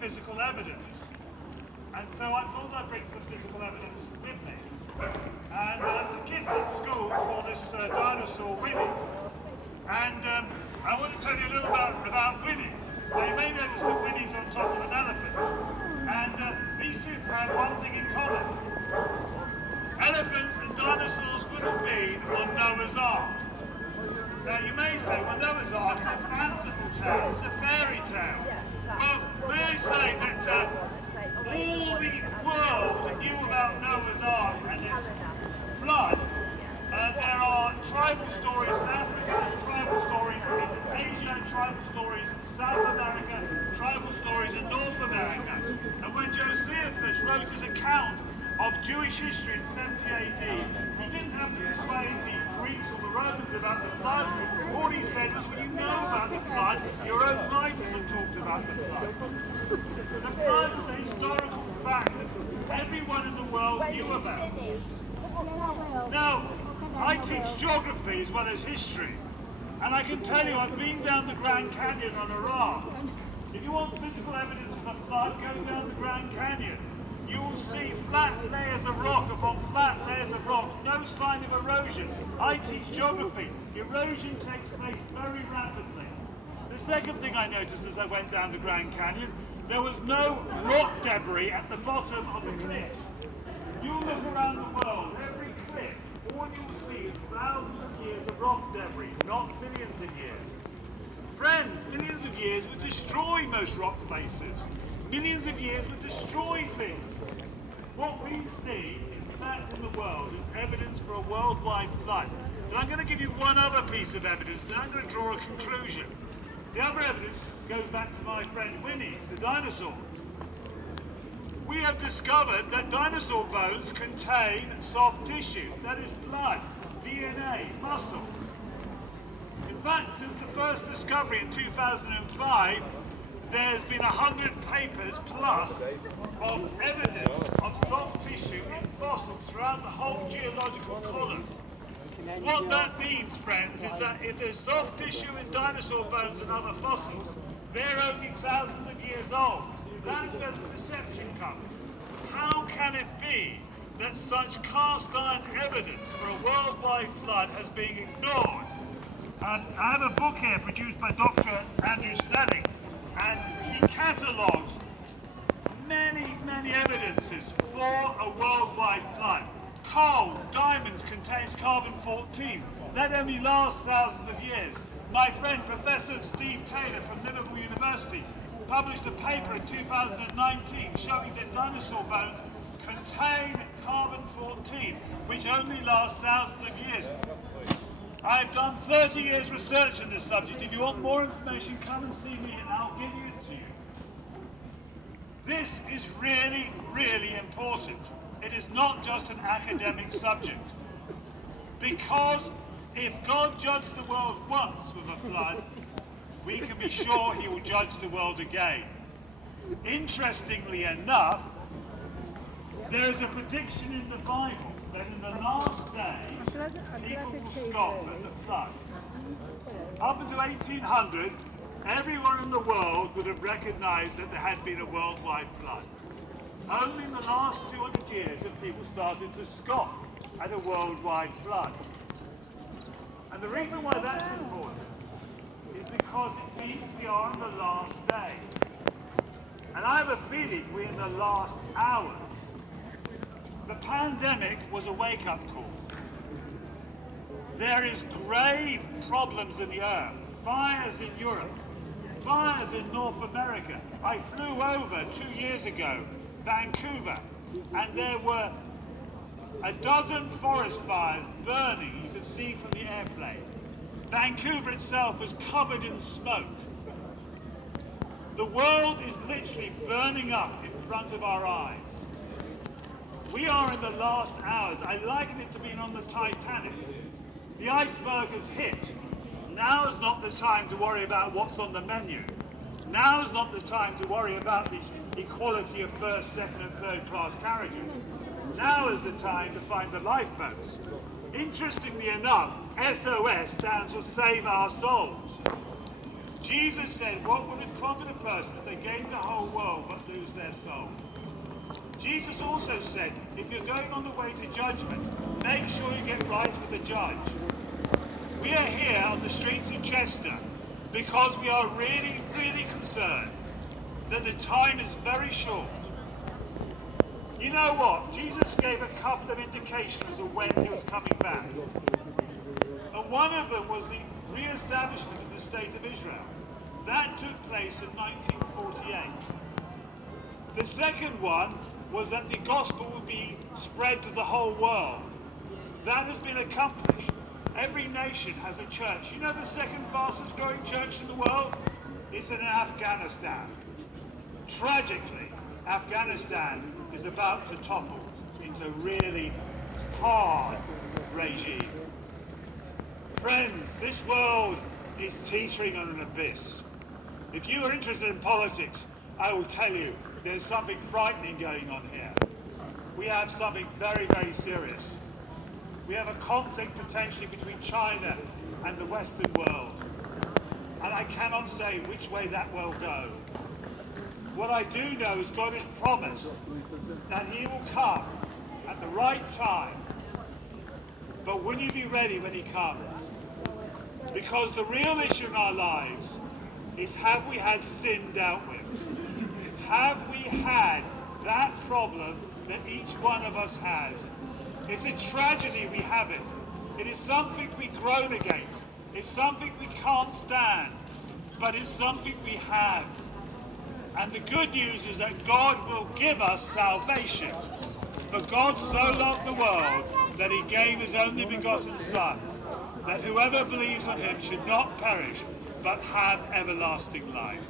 physical evidence. And so I thought I'd bring some physical evidence with me. And the kids at school call this dinosaur Winnie. And I want to tell you a little about Winnie. Now you may notice that Winnie's on top of an elephant. And these two have one thing in common. Elephants and dinosaurs would have been on Noah's Ark. Now you may say, well, Noah's Ark is a fanciful tale, it's a fairy tale. Well, may I say that all the world that knew about Noah's Ark and its flood, there are tribal stories in Africa, tribal stories in Asia, tribal stories in South America, tribal stories in North America. And when Josephus wrote his account of Jewish history in 70 AD, he didn't have to persuade the Greeks or the Romans about the flood. All he said was, when you know about the flood, your own writers have talked about the flood. The flood is a historical fact that everyone in the world knew about. Now, I teach geography as well as history, and I can tell you I've been down the Grand Canyon on a raft. If you want physical evidence of a flood, go down the Grand Canyon. You will see flat layers of rock upon flat layers of rock, no sign of erosion. I teach geography. Erosion takes place very rapidly. The second thing I noticed as I went down the Grand Canyon, there was no rock debris at the bottom of the cliff. You look around the world, every cliff, all you will see is thousands of years of rock debris, not millions of years. Friends, millions of years would destroy most rock faces. Millions of years would destroy things. What we see is fact in the world is evidence for a worldwide flood. And I'm going to give you one other piece of evidence, and I'm going to draw a conclusion. The other evidence goes back to my friend Winnie, the dinosaur. We have discovered that dinosaur bones contain soft tissue, that is blood, DNA, muscle. In fact, since the first discovery in 2005, there's been 100 papers plus of evidence of soft tissue in fossils throughout the whole geological column. What that means, friends, is that if there's soft tissue in dinosaur bones and other fossils, they're only thousands of years old. That's where the deception comes. How can it be that such cast iron evidence for a worldwide flood has been ignored? I have a book here produced by Dr. Andrew Snelling, and he catalogues many evidences for a worldwide flood. Coal, diamonds contains carbon-14. That only lasts thousands of years. My friend Professor Steve Taylor from Liverpool University published a paper in 2019 showing that dinosaur bones contain carbon-14, which only lasts thousands of years. I've done 30 years research in this subject. If you want more information, come and see me and I'll give it to you. This is really important. It is not just an academic subject. Because if God judged the world once with a flood, we can be sure he will judge the world again. Interestingly enough, there is a prediction in the Bible that in the last day, people will scoff at the flood. Up until 1800, everyone in the world would have recognized that there had been a worldwide flood. Only in the last 200 years have people started to scoff at a worldwide flood. And the reason why that's important is because it means we are in the last day. And I have a feeling we're in the last hours. The pandemic was a wake-up call. There is grave problems in the earth. Fires in Europe, fires in North America. I flew over 2 years ago, Vancouver, and there were a dozen forest fires burning, you could see from the airplane. Vancouver itself was covered in smoke. The world is literally burning up in front of our eyes. We are in the last hours. I liken it to being on the Titanic. The iceberg has hit. Now is not the time to worry about what's on the menu. Now is not the time to worry about the equality of first, second and third class carriages. Now is the time to find the lifeboats. Interestingly enough, SOS stands for Save Our Souls. Jesus said, what would it profit a person if they gained the whole world but lose their soul? Jesus also said, if you're going on the way to judgment, make sure you get right with the judge. We are here on the streets of Chester because we are really, really concerned that the time is very short. You know what? Jesus gave a couple of indications of when he was coming back. And one of them was the re-establishment of the State of Israel. That took place in 1948. The second one was that the gospel would be spread to the whole world. That has been accomplished. Every nation has a church. You know the second fastest growing church in the world? It's in Afghanistan. Tragically, Afghanistan is about to topple into a really hard regime. Friends, this world is teetering on an abyss. If you are interested in politics, I will tell you there's something frightening going on here. We have something very, very serious. We have a conflict potentially between China and the Western world. And I cannot say which way that will go. What I do know is God has promised that he will come at the right time. But will you be ready when he comes? Because the real issue in our lives is, have we had sin dealt with? Have we had that problem that each one of us has? It's a tragedy we have it. It is something we groan against. It's something we can't stand. But it's something we have. And the good news is that God will give us salvation. For God so loved the world that he gave his only begotten Son, that whoever believes on him should not perish, but have everlasting life.